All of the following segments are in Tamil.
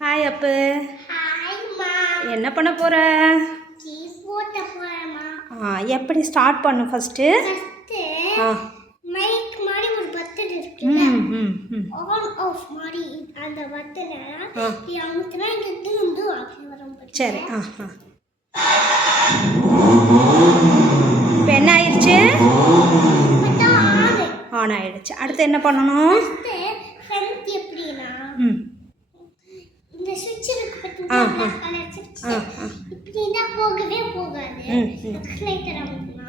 ஹாய் அப்பு. ஹாய்மா. என்ன பண்ண போற? சீஸ் போட போறேம்மா. எப்படி ஸ்டார்ட் பண்ணு ஃபர்ஸ்ட்? மைக் மாதிரி ஒரு பட்டன் இருக்குல்ல, ஆன் ஆஃப் மாதிரி அந்த பட்டனை இப்படி அமுத்துனா இங்க தூண்டு ஆஃப் வரும். சரி. இப்போ என்ன ஆயிடுச்சு? ஆன் ஆயிடுச்சு. அடுத்து என்ன பண்ணணும்? ஃப்ரண்ட் எப்படின்னா இந்த சுவிட்ச் இருக்கு பார்த்தீங்களா, black color switch. இப்படினா போகவே போகாது. எக்ஸலேட்டர் அமுத்துனா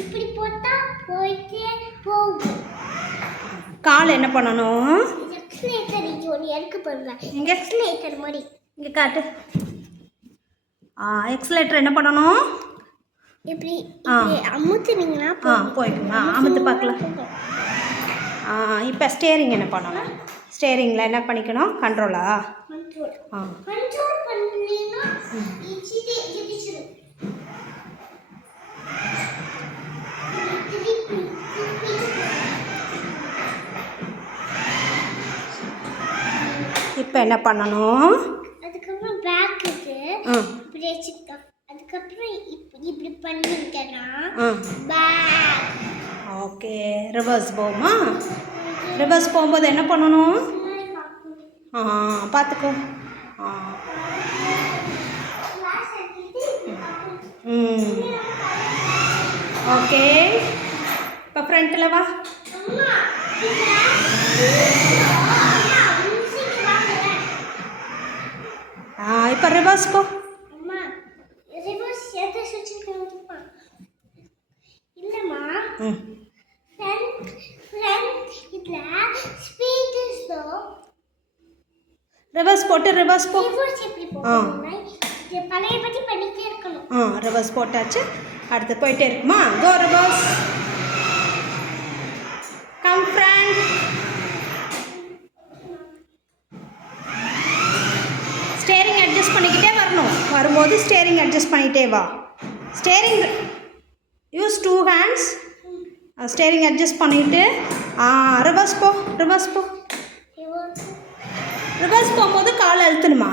இப்படி போட்டா போயிட்டே போகும். கால் என்ன பண்ணணும்? எக்ஸலேட்டர் இங்க ஒன்னு இருக்கு பாருங்க. இங்க எக்ஸலேட்டர் மாதிரி இங்க காட்டு. எக்ஸலேட்டர் என்ன பண்ணணும்? இப்படி அமுத்துனீங்கன்னா போய்க்கும். அமுத்து பார்க்கலாம். இப்போ ஸ்டேரிங் என்ன பண்ணணும்? ஸ்டேரிங்கில் என்ன பண்ணிக்கணும்? கண்ட்ரோலா? கண்ட்ரோல் பண்ணீங்கன்னா இடிச்சிரும். இப்போ என்ன பண்ணணும்? அதுக்கப்புறம் பேக் இருக்கு, இப்படி வச்சுக்கோ. அதுக்கப்புறம் இப்படி பண்ணிட்டேன்னா பேக். ஓகே. ரிவர்ஸ் போகுமா? ரிவர்ஸ் போகும்போது என்ன பண்ணணும்? பார்த்துக்கோ. ஓகே. இப்போ ஃப்ரண்ட்டில் வா. இப்போ ரிவர்ஸ் போ. இல்லம்மா, இதுல ஸ்பீட் ஸ்லோ. ரிவர்ஸ் போட்டு ரிவர்ஸ் போ. ரிவர்ஸ் எப்படி போகணும்னா இது பழைய பத்தி பண்ணிட்டே இருக்கணும். ரிவர்ஸ் போட்டாச்சு. அடுத்து போயிட்டே இருக்குமா? Go reverse. Come front. Steering adjust பண்ணிக்கிட்டே வரணும். வரும்போது ஸ்டேரிங் அட்ஜஸ்ட் பண்ணிகிட்டே வா. Steering use 2 hands. Steering adjust பண்ணிவிட்டு ரிவர்ஸ் போ. ரிவர்ஸ் போ. ரிவர்ஸ் போகும்போது கால் அழுத்தணுமா?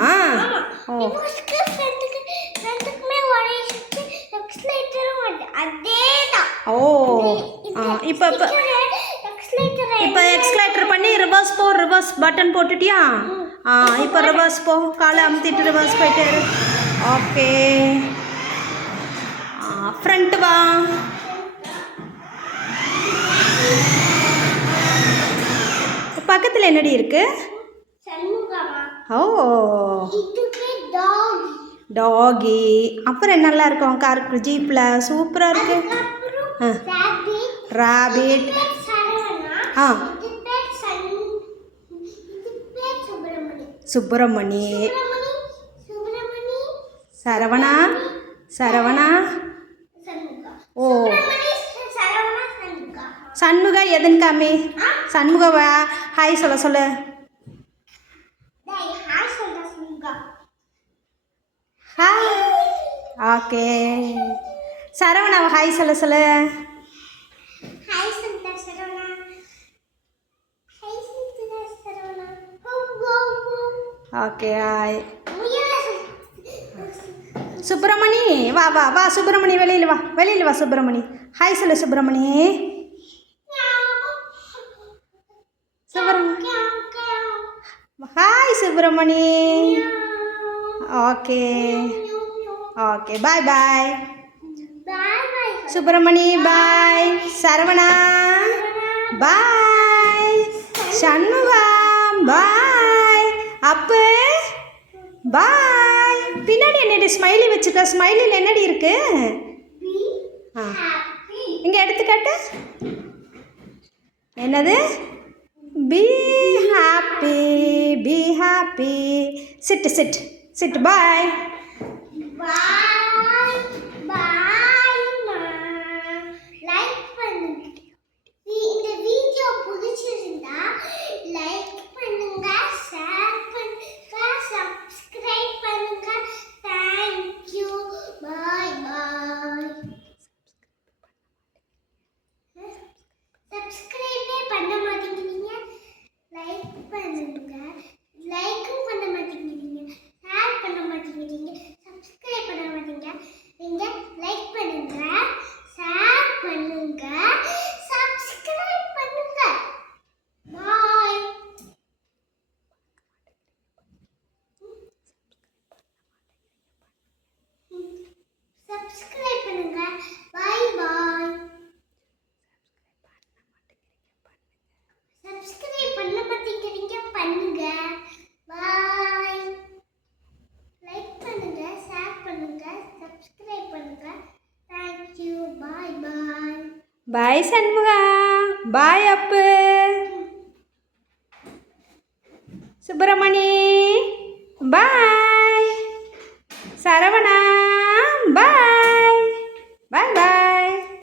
இப்போ எக்ஸலேட்டர் பண்ணி ரிவர்ஸ் போ. ரிவர்ஸ் பட்டன் போட்டுட்டியா? இப்போ ரிவர்ஸ் போ. காலை அமுத்திட்டு ரிவர்ஸ் போயிட்டே இரு. ஓகே. ஃப்ரண்ட் வா. பக்கத்தில் என்னடி இருக்கு? டாகி. அப்புறம் என்னெல்லாம் இருக்கும் காருக்கு? ஜீப்பில் சூப்பராக இருக்கு. ராபிட். சுப்பிரமணி. சரவணா. சரவணா. சண்முகா எதுன்னு காமி. சண்முகவா ஹாய் சொல்ல சொல்லு. ஹாய். ஓகே. சரவணாவை ஹாய் சொல்ல சொல்லு. ஓகே. ஹாய். சுப்பிரமணி வா வா வா. சுப்பிரமணி வெளியில் வா. வெளியில் வா சுப்பிரமணி. ஹாய் சொல்லு Subramani. Hi Subramani. Okay. Okay. Bye bye Subramani. Bye Saravana. Bye Shanmuga. Bye Appu. Bye. பின்னாடி என்னடி ஸ்மைலி வச்சுருக்க? ஸ்மைலியில் என்னடி இருக்கு? இங்கே எடுத்துக்காட்டு. என்னது? Be happy. Be happy. Sit sit sit. Bye. இந்த வீடியோ பிடிச்சிருந்தா லைக் பண்ணுங்க, ஷேர் பண்ணுங்க, சப்ஸ்கிரைப் பண்ணுங்க. தேங்க்யூ. பாய் பாய். சப்ஸ்கிரைபே பண்ண மாட்டேங்கிறீங்க, லைக் பண்ணுங்க. லைக்கும் பண்ண மாட்டேங்கிறீங்க. பாய் சண்முகா. பாய் அப்பு. சுப்பிரமணி பாய். சரவணா பாய்.